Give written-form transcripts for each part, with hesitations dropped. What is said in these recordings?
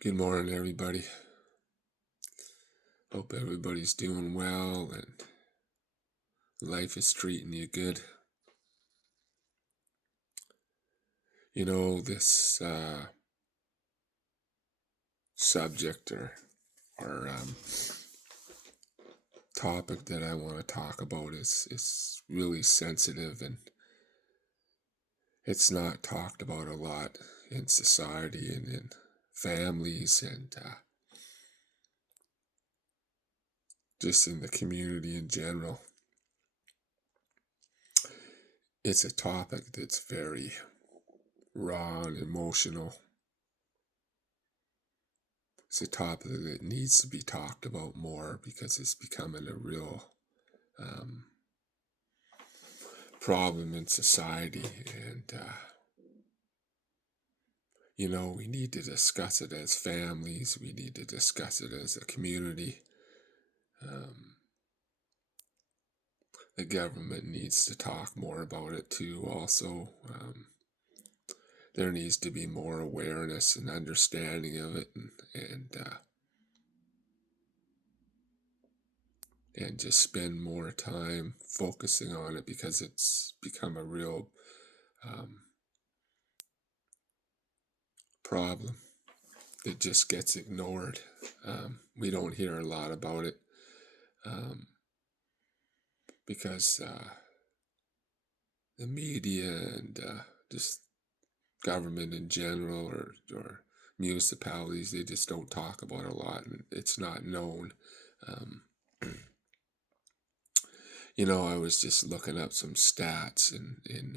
Good morning, everybody. Hope everybody's doing well and life is treating you good. This subject or topic that I want to talk about is really sensitive, and it's not talked about a lot in society and in families and just in the community in general. It's a topic that's very raw and emotional. It's a topic that needs to be talked about more because it's becoming a real um, problem in society. And we need to discuss it as families, we need to discuss it as a community. Um, the government needs to talk more about it too, also. There needs to be more awareness and understanding of it, and just spend more time focusing on it because it's become a real um, problem that just gets ignored. We don't hear a lot about it because the media and just government in general or municipalities, they just don't talk about it a lot, and it's not known. Um, I was just looking up some stats in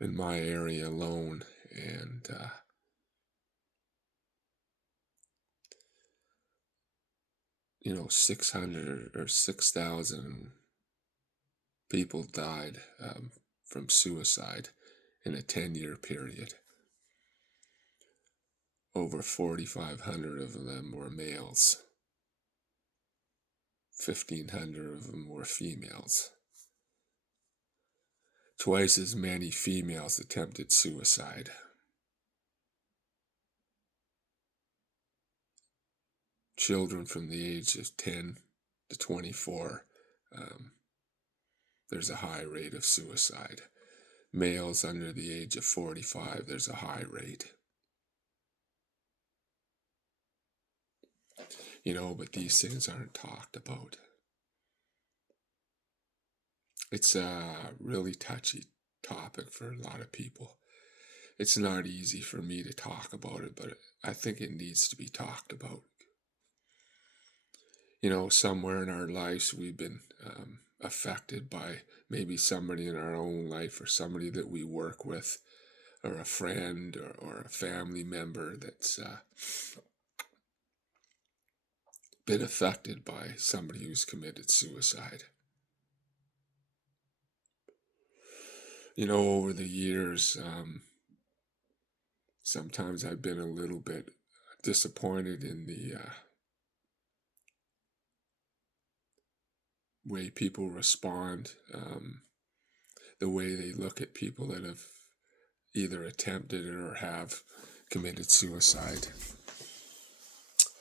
my area alone, and 600 or 6,000 people died from suicide in a 10-year period. Over 4,500 of them were males. 1,500 of them were females. Twice as many females attempted suicide. Children from the age of 10 to 24, there's a high rate of suicide. Males under the age of 45, there's a high rate. But these things aren't talked about. It's a really touchy topic for a lot of people. It's not easy for me to talk about it, but I think it needs to be talked about. Somewhere in our lives we've been affected by maybe somebody in our own life or somebody that we work with or a friend or a family member that's been affected by somebody who's committed suicide. Over the years, sometimes I've been a little bit disappointed in the way people respond, the way they look at people that have either attempted it or have committed suicide.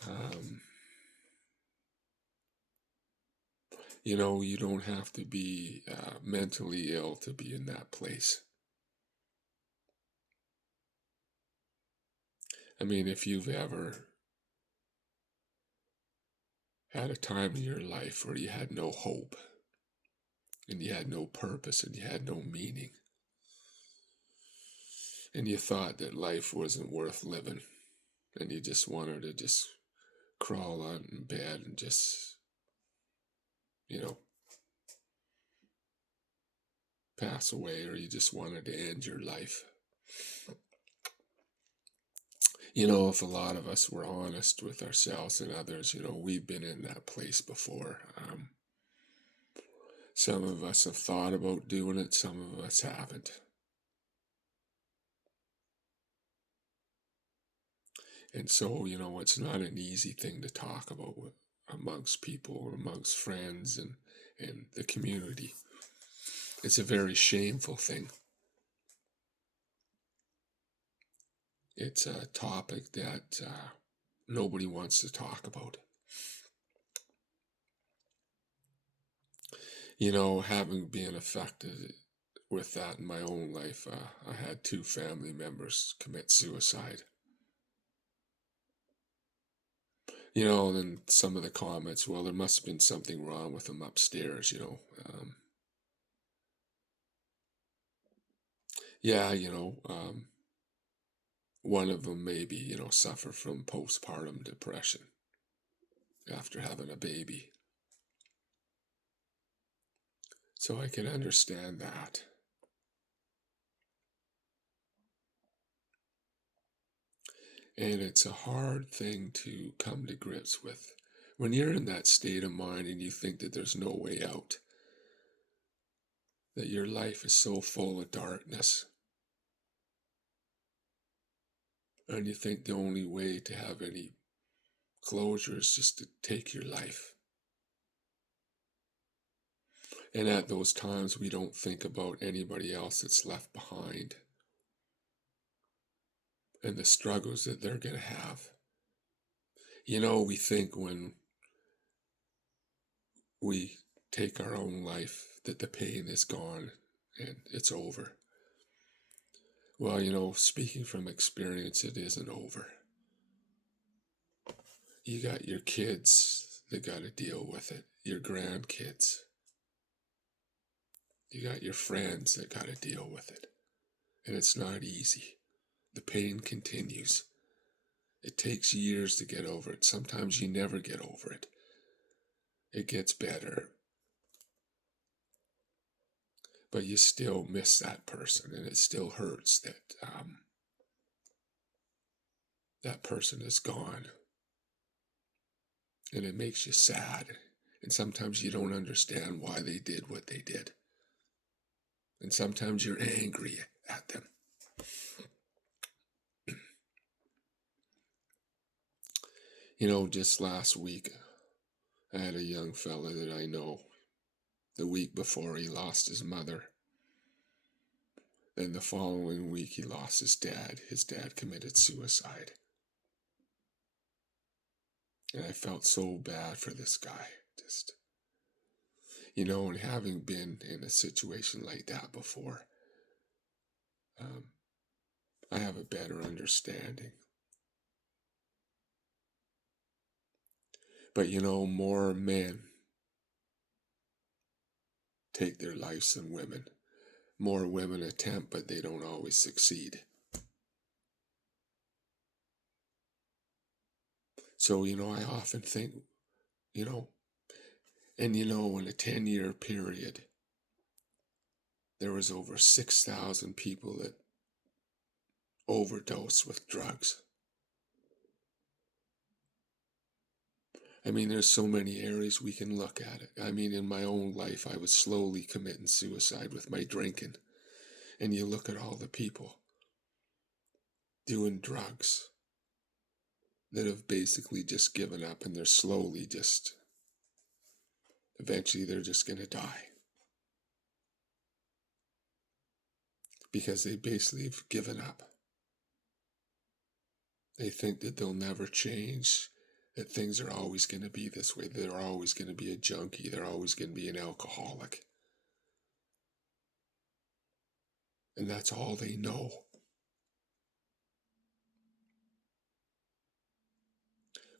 Um, you don't have to be mentally ill to be in that place. I mean, if you've ever had a time in your life where you had no hope and you had no purpose and you had no meaning, and you thought that life wasn't worth living, and you just wanted to just crawl out in bed and just, you know, pass away, or you just wanted to end your life. If a lot of us were honest with ourselves and others, we've been in that place before. Some of us have thought about doing it, some of us haven't. And so, it's not an easy thing to talk about amongst people, amongst friends and the community. It's a very shameful thing. It's a topic that nobody wants to talk about. Having been affected with that in my own life, I had two family members commit suicide. And then some of the comments, well, there must have been something wrong with them upstairs. Yeah, one of them maybe, suffer from postpartum depression after having a baby. So I can understand that. And it's a hard thing to come to grips with. When you're in that state of mind and you think that there's no way out, that your life is so full of darkness, and you think the only way to have any closure is just to take your life. And at those times, we don't think about anybody else that's left behind and the struggles that they're going to have. We think when we take our own life that the pain is gone and it's over. Well, speaking from experience, it isn't over. You got your kids that got to deal with it, your grandkids. You got your friends that got to deal with it. And it's not easy. The pain continues. It takes years to get over it. Sometimes you never get over it. It gets better. But you still miss that person, and it still hurts that that person is gone. And it makes you sad. And sometimes you don't understand why they did what they did. And sometimes you're angry at them. Just last week, I had a young fella that I know. The week before, he lost his mother. Then the following week, he lost his dad. His dad committed suicide. And I felt so bad for this guy. And having been in a situation like that before, I have a better understanding. But more men take their lives than women. More women attempt, but they don't always succeed. So, I often think, and in a 10-year period, there was over 6,000 people that overdosed with drugs. There's so many areas we can look at it. In my own life, I was slowly committing suicide with my drinking. And you look at all the people doing drugs that have basically just given up, and they're slowly eventually they're just going to die. Because they basically have given up. They think that they'll never change, that things are always going to be this way. They're always going to be a junkie. They're always going to be an alcoholic. And that's all they know.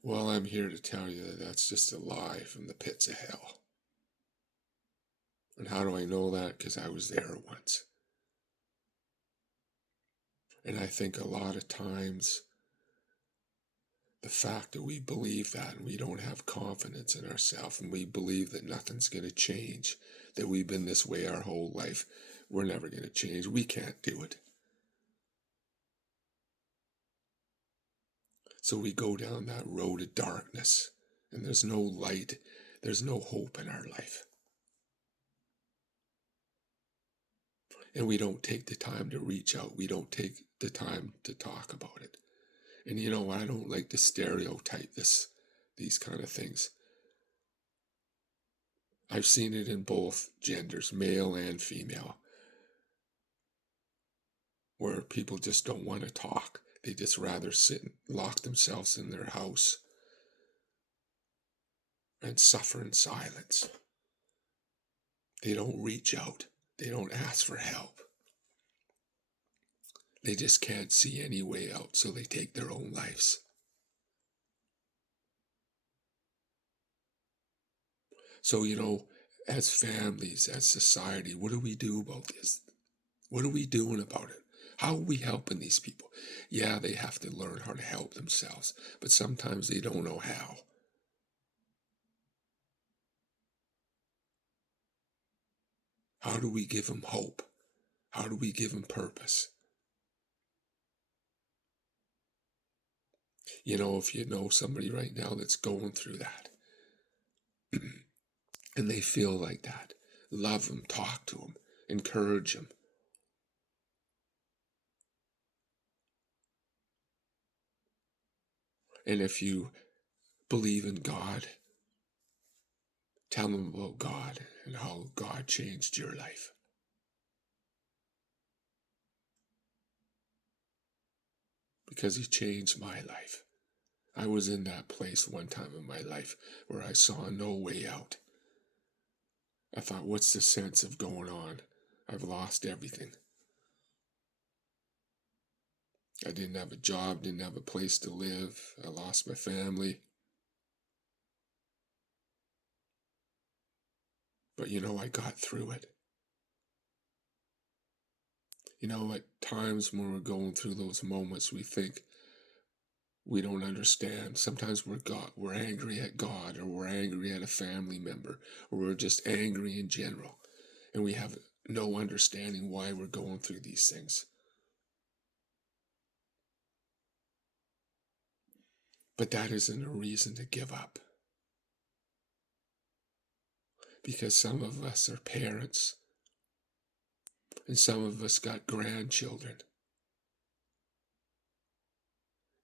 Well, I'm here to tell you that that's just a lie from the pits of hell. And how do I know that? Because I was there once. And I think a lot of times, the fact that we believe that and we don't have confidence in ourselves and we believe that nothing's going to change, that we've been this way our whole life, we're never going to change. We can't do it. So we go down that road of darkness, and there's no light, there's no hope in our life. And we don't take the time to reach out. We don't take the time to talk about it. And I don't like to stereotype these kind of things. I've seen it in both genders, male and female, where people just don't want to talk. They just rather sit and lock themselves in their house and suffer in silence. They don't reach out. They don't ask for help. They just can't see any way out, so they take their own lives. So, as families, as society, what do we do about this? What are we doing about it? How are we helping these people? Yeah, they have to learn how to help themselves, but sometimes they don't know how. How do we give them hope? How do we give them purpose? If you know somebody right now that's going through that and they feel like that, love them, talk to them, encourage them. And if you believe in God, tell them about God and how God changed your life. Because He changed my life. I was in that place one time in my life where I saw no way out. I thought, what's the sense of going on? I've lost everything. I didn't have a job, didn't have a place to live. I lost my family. But I got through it. At times when we're going through those moments, we think we don't understand. Sometimes we're angry at God, or we're angry at a family member, or we're just angry in general. And we have no understanding why we're going through these things. But that isn't a reason to give up. Because some of us are parents, and some of us got grandchildren.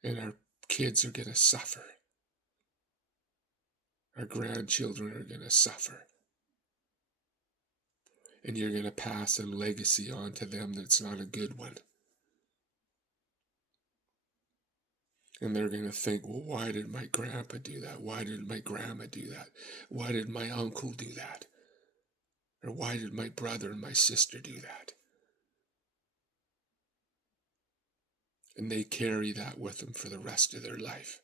And our kids are going to suffer. Our grandchildren are going to suffer. And you're going to pass a legacy on to them that's not a good one. And they're going to think, well, why did my grandpa do that? Why did my grandma do that? Why did my uncle do that? Or why did my brother and my sister do that? And they carry that with them for the rest of their life.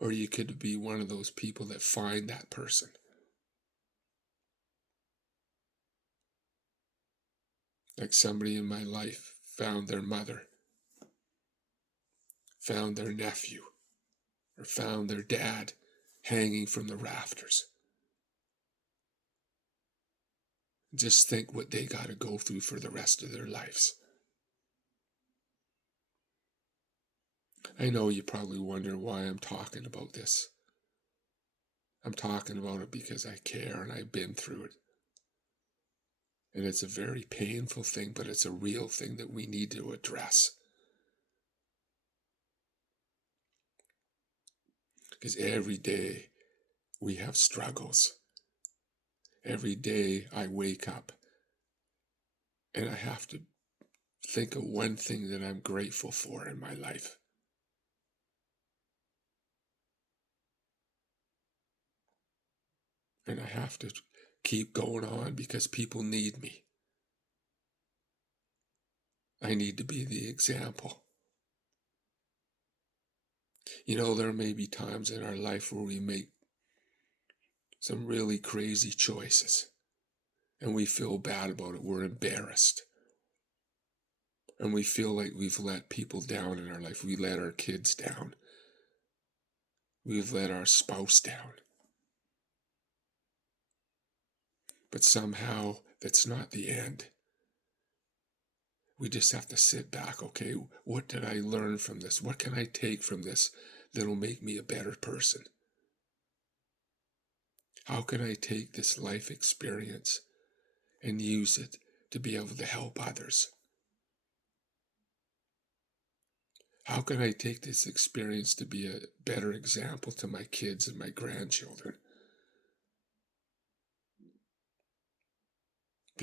Or you could be one of those people that find that person. Like somebody in my life found their mother, found their nephew, or found their dad hanging from the rafters. Just think what they got to go through for the rest of their lives. I know you probably wonder why I'm talking about this. I'm talking about it because I care and I've been through it. And it's a very painful thing, but it's a real thing that we need to address. Because every day we have struggles. Every day I wake up and I have to think of one thing that I'm grateful for in my life. And I have to keep going on because people need me. I need to be the example. There may be times in our life where we make some really crazy choices and we feel bad about it. We're embarrassed. And we feel like we've let people down in our life. We let our kids down. We've let our spouse down. But somehow that's not the end. We just have to sit back. Okay, what did I learn from this? What can I take from this that'll make me a better person? How can I take this life experience and use it to be able to help others? How can I take this experience to be a better example to my kids and my grandchildren?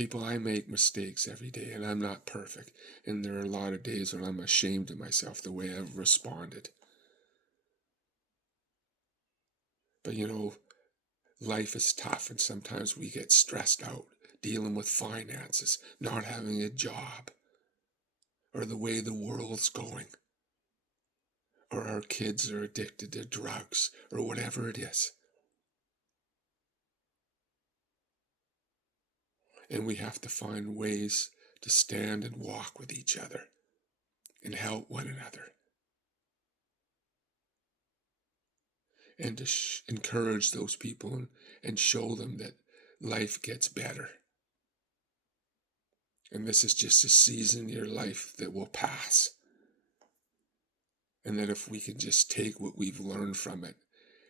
People, I make mistakes every day, and I'm not perfect. And there are a lot of days when I'm ashamed of myself, the way I've responded. But life is tough, and sometimes we get stressed out dealing with finances, not having a job, or the way the world's going, or our kids are addicted to drugs, or whatever it is. And we have to find ways to stand and walk with each other and help one another, and to encourage those people and show them that life gets better. And this is just a season in your life that will pass. And that if we can just take what we've learned from it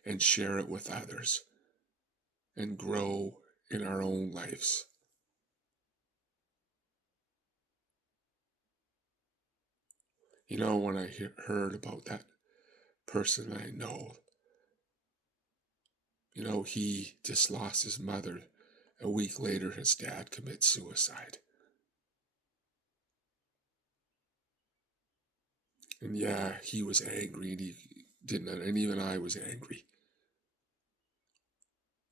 and share it with others and grow in our own lives. When I heard about that person I know, he just lost his mother. A week later, his dad commits suicide. And yeah, he was angry, and he didn't, and even I was angry.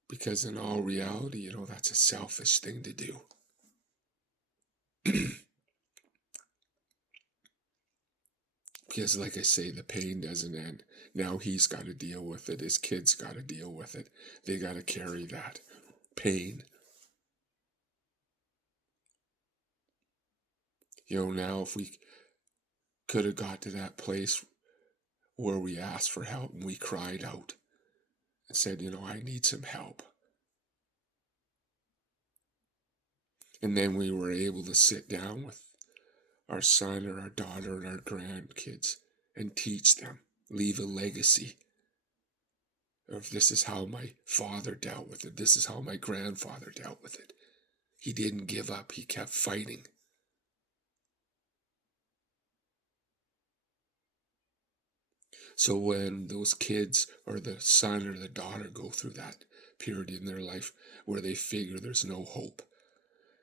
Because in all reality, that's a selfish thing to do. Because, like I say, the pain doesn't end. Now he's got to deal with it. His kids got to deal with it. They got to carry that pain. Now if we could have got to that place where we asked for help and we cried out and said, I need some help. And then we were able to sit down with our son or our daughter and our grandkids and teach them, leave a legacy of this is how my father dealt with it. This is how my grandfather dealt with it. He didn't give up. He kept fighting. So when those kids or the son or the daughter go through that period in their life where they figure there's no hope,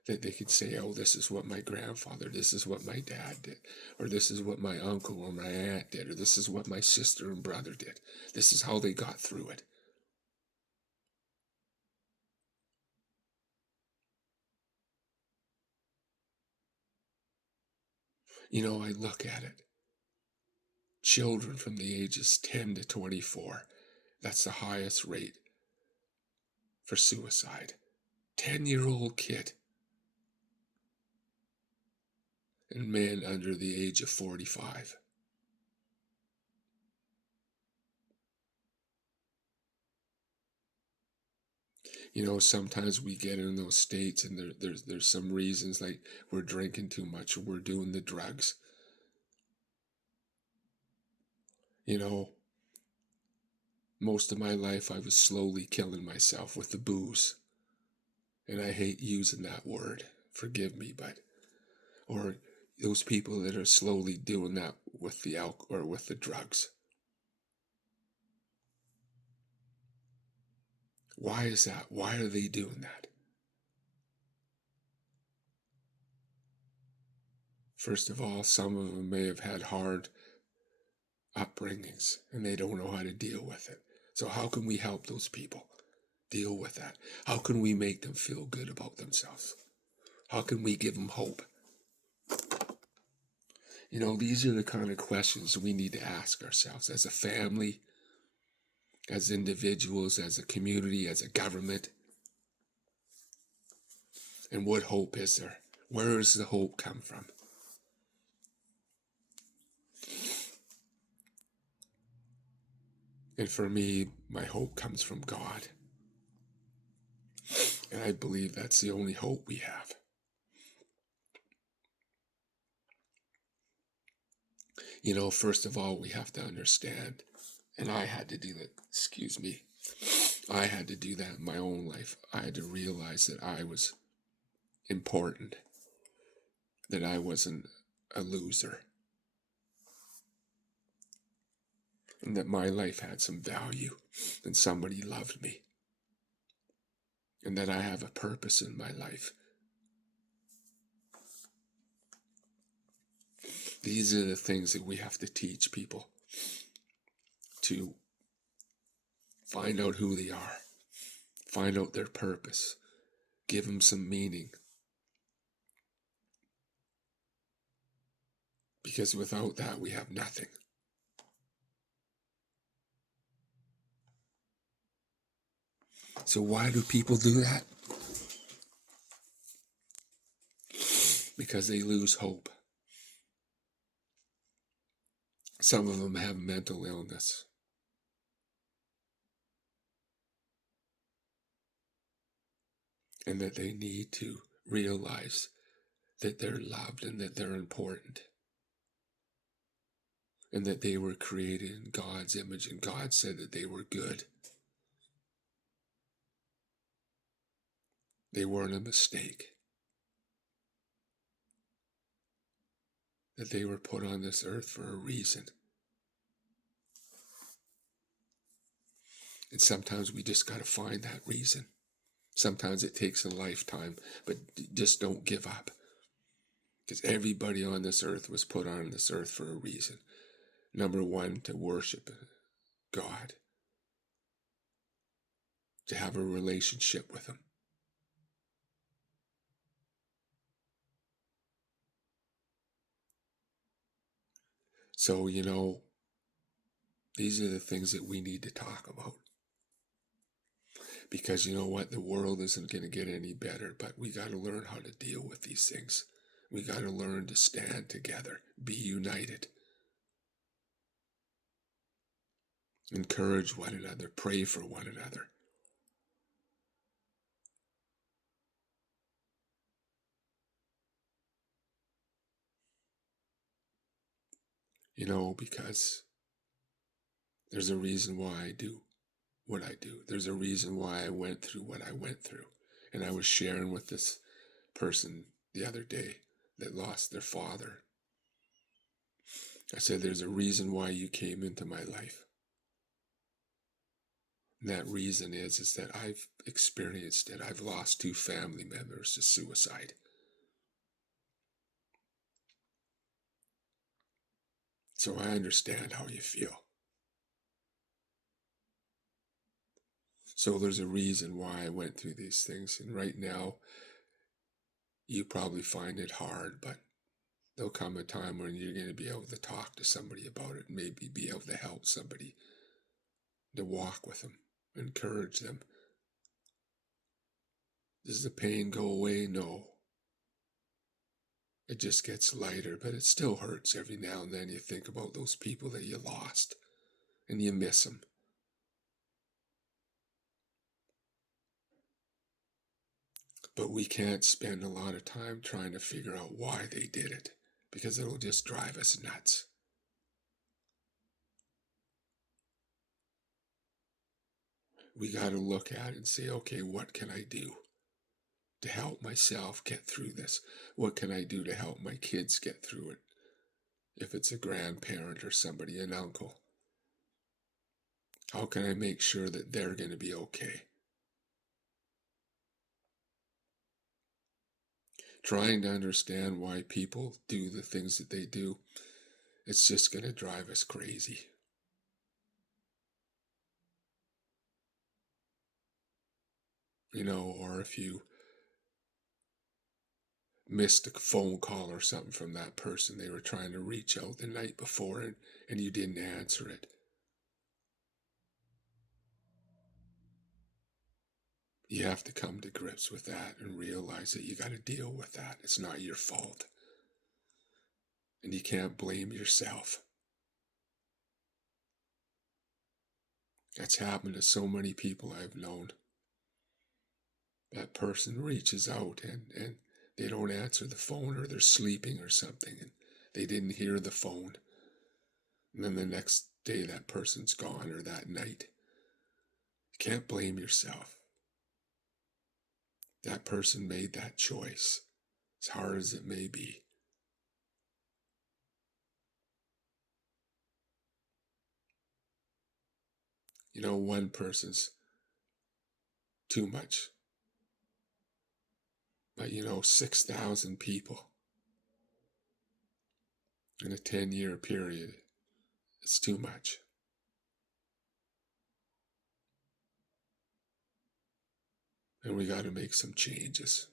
that they could say, oh, this is what my grandfather, this is what my dad did, or this is what my uncle or my aunt did, or this is what my sister and brother did. This is how they got through it. I look at it. Children from the ages 10 to 24, that's the highest rate for suicide. 10-year-old kid. And men under the age of 45. Sometimes we get in those states and there's some reasons, like we're drinking too much or we're doing the drugs. Most of my life I was slowly killing myself with the booze. And I hate using that word. Forgive me, or those people that are slowly doing that with the alcohol or with the drugs. Why is that? Why are they doing that? First of all, some of them may have had hard upbringings and they don't know how to deal with it. So how can we help those people deal with that? How can we make them feel good about themselves? How can we give them hope? These are the kind of questions we need to ask ourselves as a family, as individuals, as a community, as a government. And what hope is there? Where does the hope come from? And for me, my hope comes from God. And I believe that's the only hope we have. First of all, we have to understand, and I had to do that, I had to do that in my own life. I had to realize that I was important, that I wasn't a loser, and that my life had some value, and somebody loved me, and that I have a purpose in my life. These are the things that we have to teach people to find out who they are, find out their purpose, give them some meaning. Because without that, we have nothing. So why do people do that? Because they lose hope. Some of them have mental illness. And that they need to realize that they're loved and that they're important. And that they were created in God's image, and God said that they were good. They weren't a mistake. That they were put on this earth for a reason. And sometimes we just got to find that reason. Sometimes it takes a lifetime, but just don't give up. Because everybody on this earth was put on this earth for a reason. Number one, to worship God. To have a relationship with Him. So, these are the things that we need to talk about. Because you know what? The world isn't going to get any better, but we got to learn how to deal with these things. We got to learn to stand together, be united. Encourage one another, pray for one another. Because there's a reason why I do what I do. There's a reason why I went through what I went through. And I was sharing with this person the other day that lost their father. I said, there's a reason why you came into my life. And that reason is that I've experienced it. I've lost 2 family members to suicide. So I understand how you feel. So there's a reason why I went through these things. And right now, you probably find it hard, but there'll come a time when you're going to be able to talk to somebody about it, maybe be able to help somebody, to walk with them, encourage them. Does the pain go away? No. It just gets lighter, but it still hurts every now and then. You think about those people that you lost, and you miss them. But we can't spend a lot of time trying to figure out why they did it, because it'll just drive us nuts. We got to look at it and say, okay, what can I do to help myself get through this? What can I do to help my kids get through it? If it's a grandparent or somebody, an uncle, how can I make sure that they're going to be okay? Trying to understand why people do the things that they do, it's just going to drive us crazy. Or if you missed a phone call or something from that person, they were trying to reach out the night before and you didn't answer it. You have to come to grips with that and realize that you got to deal with that. It's not your fault. And you can't blame yourself. That's happened to so many people I've known. That person reaches out and they don't answer the phone, or they're sleeping or something, and they didn't hear the phone. And then the next day that person's gone, or that night. You can't blame yourself. That person made that choice, as hard as it may be. One person's too much. But 6,000 people in a 10-year period. It's too much. And we got to make some changes.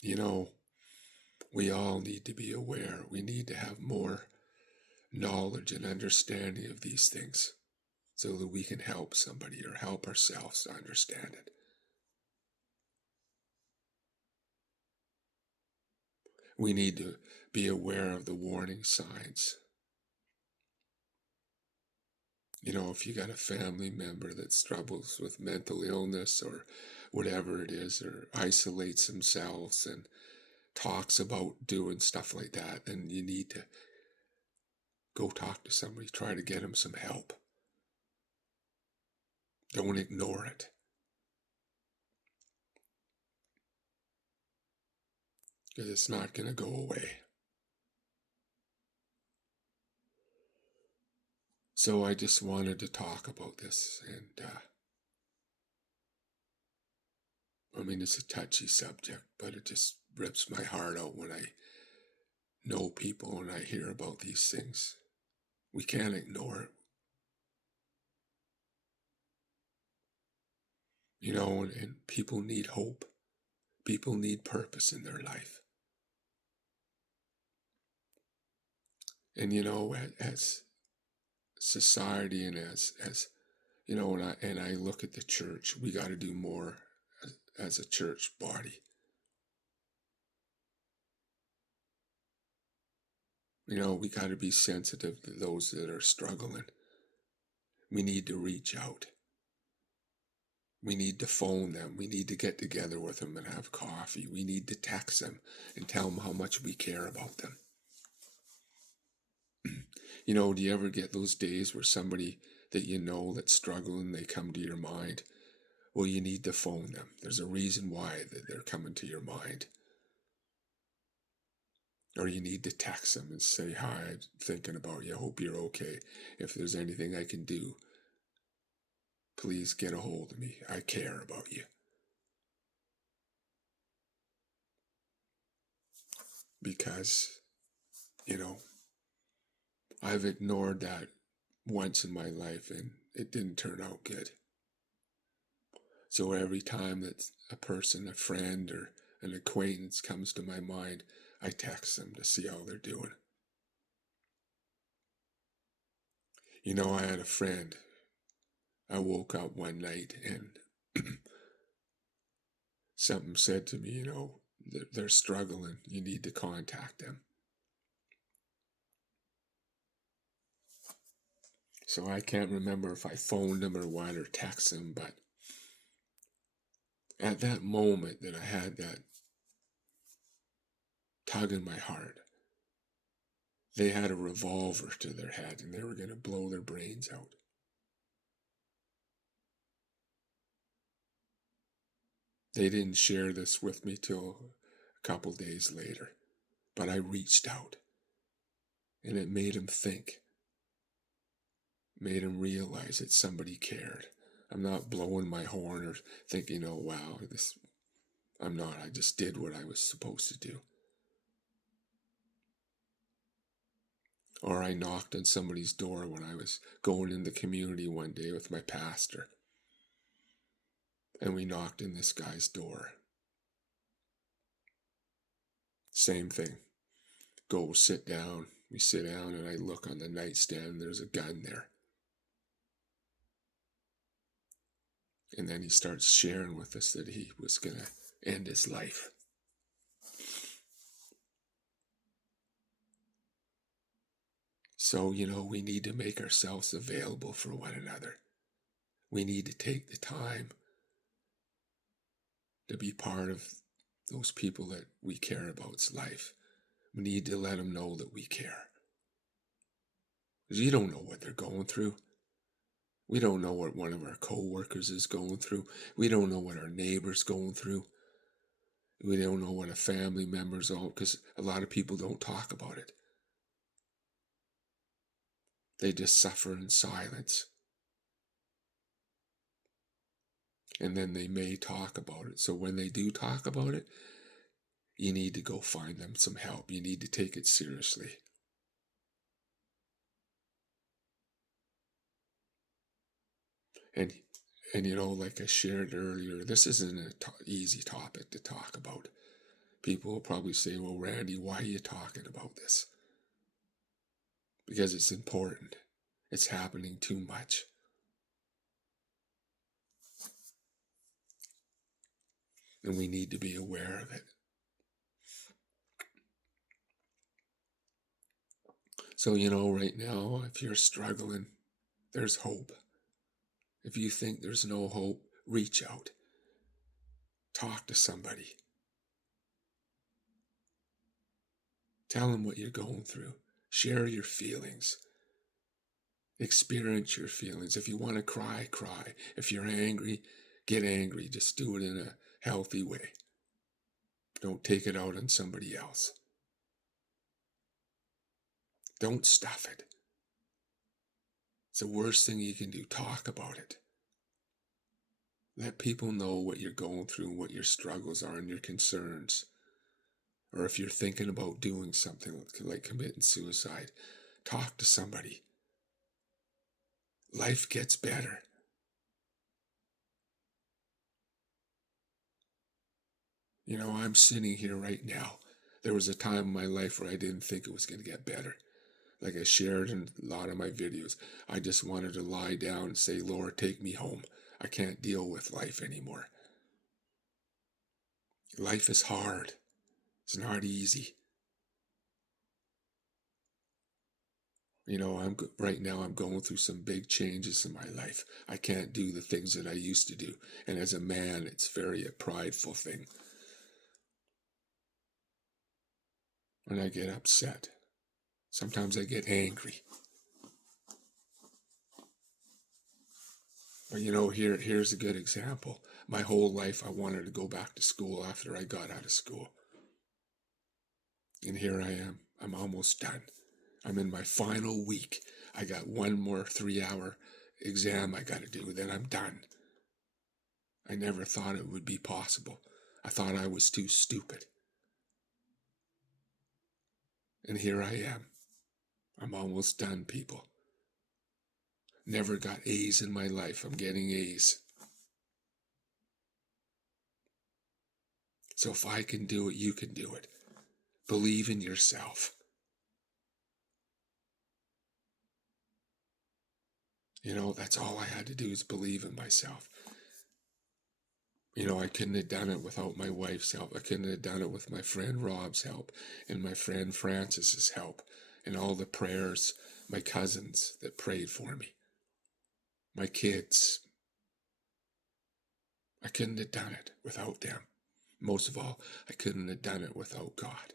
You know, we all need to be aware. We need to have more knowledge and understanding of these things so that we can help somebody or help ourselves to understand it. We need to be aware of the warning signs. You know, if you got a family member that struggles with mental illness or whatever it is, or isolates themselves and talks about doing stuff like that, then you need to go talk to somebody, try to get them some help. Don't ignore it. Because it's not going to go away. So I just wanted to talk about this, and I mean, it's a touchy subject, but it just rips my heart out when I know people and I hear about these things. We can't ignore it. You know, and people need hope. People need purpose in their life. And you know, as society and as you know, and I look at the church, we got to do more as a church body. You know, we got to be sensitive to those that are struggling. We need to reach out. We need to phone them. We need to get together with them and have coffee. We need to text them and tell them how much we care about them. You know, do you ever get those days where somebody that you know that's struggling, they come to your mind? Well, you need to phone them. There's a reason why that they're coming to your mind. Or you need to text them and say, hi, I'm thinking about you. I hope you're okay. If there's anything I can do, please get a hold of me. I care about you. Because, you know, I've ignored that once in my life and it didn't turn out good. So every time that a person, a friend, or an acquaintance comes to my mind, I text them to see how they're doing. You know, I had a friend. I woke up one night and something said to me, you know, they're struggling. You need to contact them. So I can't remember if I phoned them or what or texted them, but at that moment that I had that tug in my heart, they had a revolver to their head and they were going to blow their brains out. They didn't share this with me till a couple days later, but I reached out and it made them think, made them realize that somebody cared. I'm not blowing my horn or thinking, oh wow, I'm not. I just did what I was supposed to do. Or I knocked on somebody's door when I was going in the community one day with my pastor. And we knocked in this guy's door. Same thing. Go sit down. We sit down and I look on the nightstand. There's a gun there. And then he starts sharing with us that he was going to end his life. So, you know, we need to make ourselves available for one another. We need to take the time to be part of those people that we care about's life. We need to let them know that we care. Because you don't know what they're going through. We don't know what one of our co-workers is going through. We don't know what our neighbor's going through. We don't know what a family member's on, because a lot of people don't talk about it. They just suffer in silence. And then they may talk about it. So when they do talk about it, you need to go find them some help. You need to take it seriously. And like I shared earlier, this isn't an easy topic to talk about. People will probably say, well, Randy, why are you talking about this? Because it's important. It's happening too much. And we need to be aware of it. So, right now, if you're struggling, there's hope. If you think there's no hope, reach out. Talk to somebody. Tell them what you're going through. Share your feelings. Experience your feelings. If you want to cry, cry. If you're angry, get angry. Just do it in a healthy way. Don't take it out on somebody else. Don't stuff it. It's the worst thing you can do. Talk about it. Let people know what you're going through, what your struggles are and your concerns. Or if you're thinking about doing something like committing suicide, talk to somebody. Life gets better. I'm sitting here right now. There was a time in my life where I didn't think it was going to get better. Like I shared in a lot of my videos, I just wanted to lie down and say, Lord, take me home. I can't deal with life anymore. Life is hard. It's not easy. Right now I'm going through some big changes in my life. I can't do the things that I used to do. And as a man, it's very a prideful thing. And I get upset. Sometimes I get angry. But here's a good example. My whole life I wanted to go back to school after I got out of school. And here I am. I'm almost done. I'm in my final week. I got one more 3-hour exam I got to do, then I'm done. I never thought it would be possible. I thought I was too stupid. And here I am. I'm almost done, people. Never got A's in my life. I'm getting A's. So if I can do it, you can do it. Believe in yourself. That's all I had to do is believe in myself. I couldn't have done it without my wife's help. I couldn't have done it with my friend Rob's help and my friend Francis's help and all the prayers, my cousins that prayed for me, my kids. I couldn't have done it without them. Most of all, I couldn't have done it without God.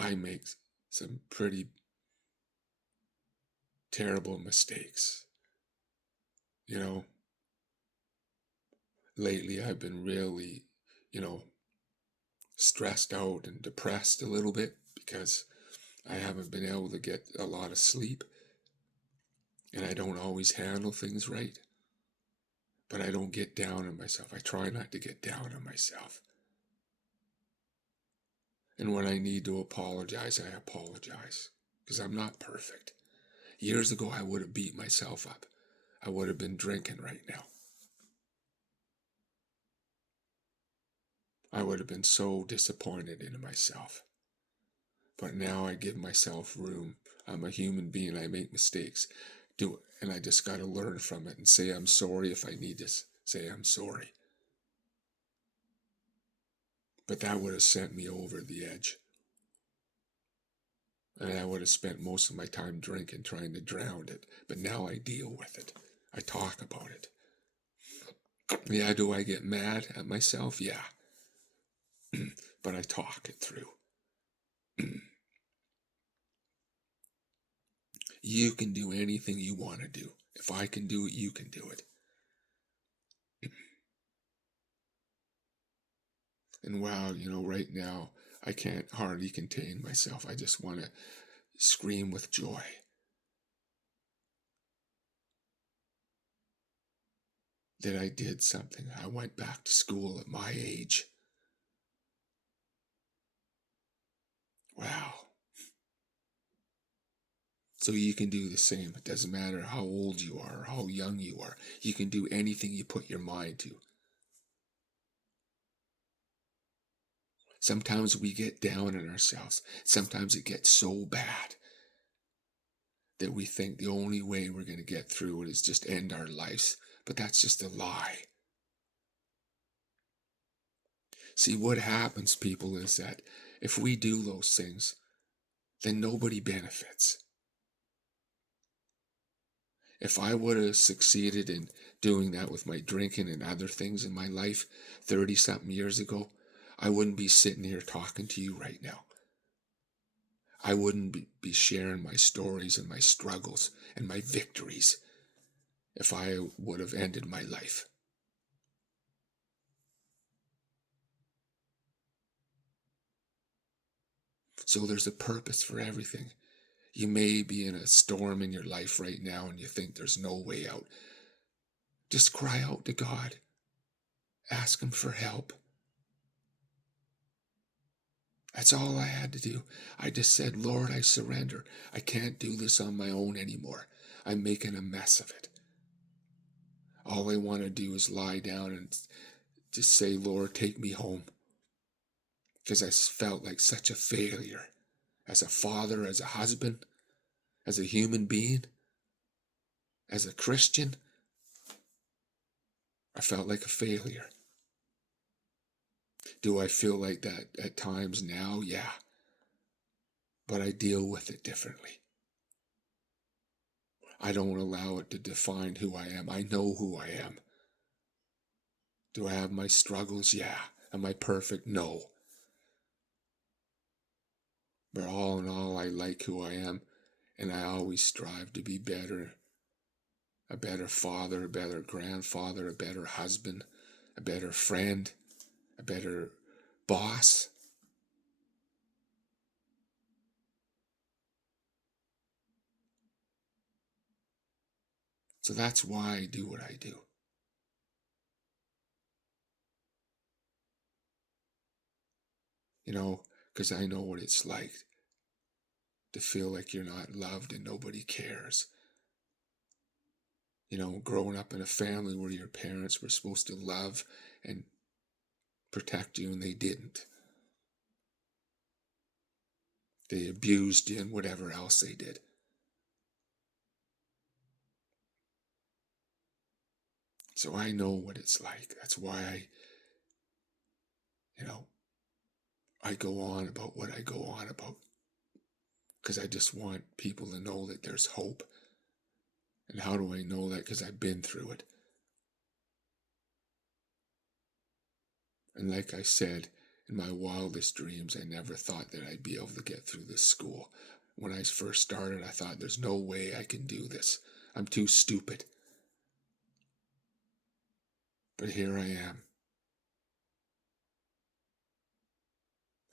I make some pretty terrible mistakes. Lately I've been really, stressed out and depressed a little bit because I haven't been able to get a lot of sleep and I don't always handle things right. But I don't get down on myself. I try not to get down on myself. And when I need to apologize, I apologize because I'm not perfect. Years ago, I would have beat myself up. I would have been drinking right now. I would have been so disappointed in myself. But now I give myself room. I'm a human being. I make mistakes. Do it. And I just got to learn from it and say I'm sorry if I need to say I'm sorry. But that would have sent me over the edge. And I would have spent most of my time drinking, trying to drown it. But now I deal with it. I talk about it. Yeah, do I get mad at myself? Yeah. But I talk it through. You can do anything you want to do. If I can do it, you can do it. And wow, right now, I can't hardly contain myself. I just want to scream with joy. that I did something. I went back to school at my age. Wow. So you can do the same. It doesn't matter how old you are or how young you are. You can do anything you put your mind to. Sometimes we get down on ourselves. Sometimes it gets so bad that we think the only way we're going to get through it is just end our lives. But that's just a lie. See, what happens, people, is that if we do those things, then nobody benefits. If I would have succeeded in doing that with my drinking and other things in my life 30 something years ago, I wouldn't be sitting here talking to you right now. I wouldn't be sharing my stories and my struggles and my victories if I would have ended my life. So there's a purpose for everything. You may be in a storm in your life right now and you think there's no way out. Just cry out to God. Ask Him for help. That's all I had to do. I just said, Lord, I surrender. I can't do this on my own anymore. I'm making a mess of it. All I want to do is lie down and just say, Lord, take me home. Because I felt like such a failure as a father, as a husband, as a human being, as a Christian. I felt like a failure. Do I feel like that at times now? Yeah. But I deal with it differently. I don't allow it to define who I am. I know who I am. Do I have my struggles? Yeah. Am I perfect? No. But all in all, I like who I am, and I always strive to be better. A better father, a better grandfather, a better husband, a better friend, a better boss. So that's why I do what I do. Because I know what it's like to feel like you're not loved and nobody cares. Growing up in a family where your parents were supposed to love and protect you and they didn't. They abused you and whatever else they did. So I know what it's like. That's why I go on about what I go on about. Because I just want people to know that there's hope. And how do I know that? Because I've been through it. And like I said, in my wildest dreams, I never thought that I'd be able to get through this school. When I first started, I thought there's no way I can do this. I'm too stupid. But here I am.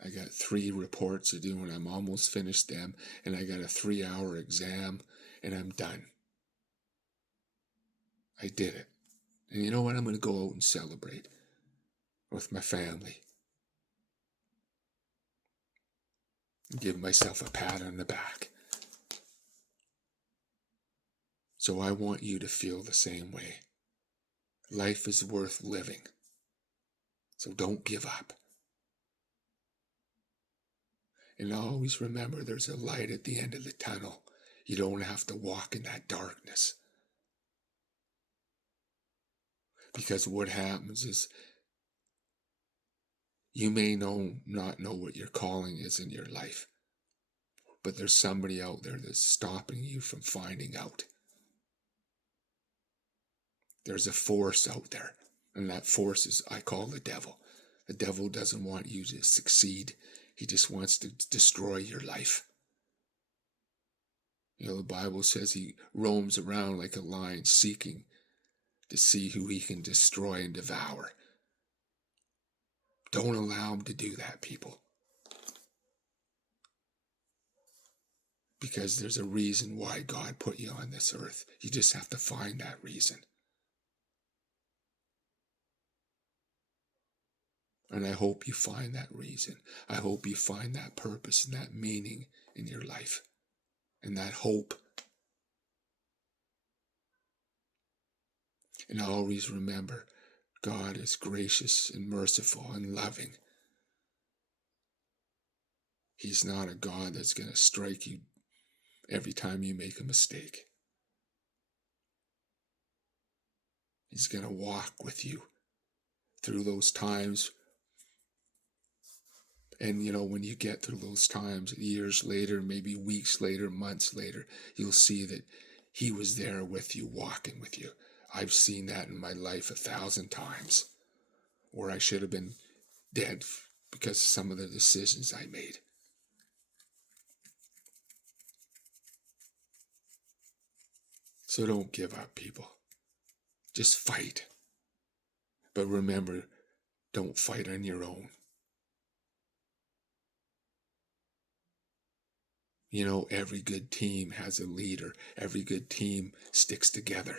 I got 3 reports to do and I'm almost finished them. And I got a 3-hour exam and I'm done. I did it. And you know what? I'm going to go out and celebrate with my family. Give myself a pat on the back. So I want you to feel the same way. Life is worth living. So don't give up. And always remember there's a light at the end of the tunnel. You don't have to walk in that darkness. Because what happens is you may not know what your calling is in your life. But there's somebody out there that's stopping you from finding out. There's a force out there. And that force is, I call the devil. The devil doesn't want you to succeed. He just wants to destroy your life. The Bible says he roams around like a lion seeking to see who he can destroy and devour. Don't allow him to do that, people. Because there's a reason why God put you on this earth. You just have to find that reason. And I hope you find that reason. I hope you find that purpose and that meaning in your life and that hope. And always remember, God is gracious and merciful and loving. He's not a God that's going to strike you every time you make a mistake. He's going to walk with you through those times. And when you get through those times, years later, maybe weeks later, months later, you'll see that he was there with you, walking with you. I've seen that in my life 1,000 times, where I should have been dead because of some of the decisions I made. So don't give up, people. Just fight. But remember, don't fight on your own. Every good team has a leader. Every good team sticks together.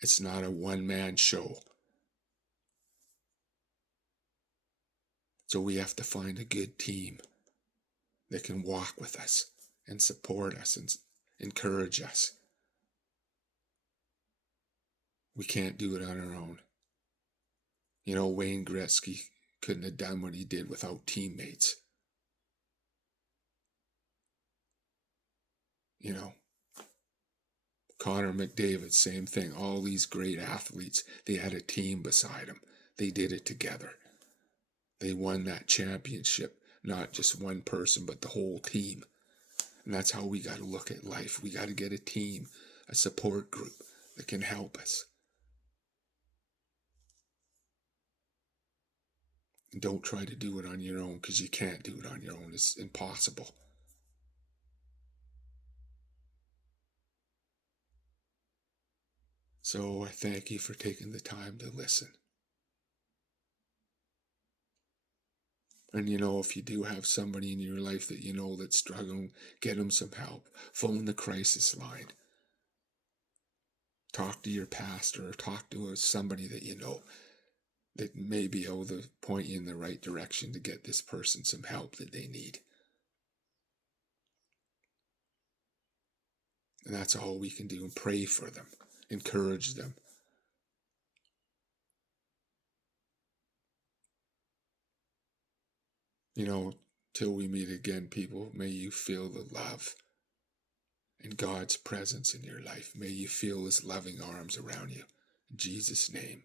It's not a one-man show. So we have to find a good team that can walk with us and support us and encourage us. We can't do it on our own. Wayne Gretzky couldn't have done what he did without teammates. Connor McDavid, same thing. All these great athletes, they had a team beside them. They did it together. They won that championship, not just one person, but the whole team. And that's how we got to look at life. We got to get a team, a support group that can help us. And don't try to do it on your own, because you can't do it on your own. It's impossible. So I thank you for taking the time to listen. And if you do have somebody in your life that that's struggling, get them some help. Phone the crisis line. Talk to your pastor, or talk to somebody that that may be able to point you in the right direction to get this person some help that they need. And that's all we can do, and pray for them, encourage them. Till we meet again, people, may you feel the love and God's presence in your life. May you feel his loving arms around you. In Jesus' name.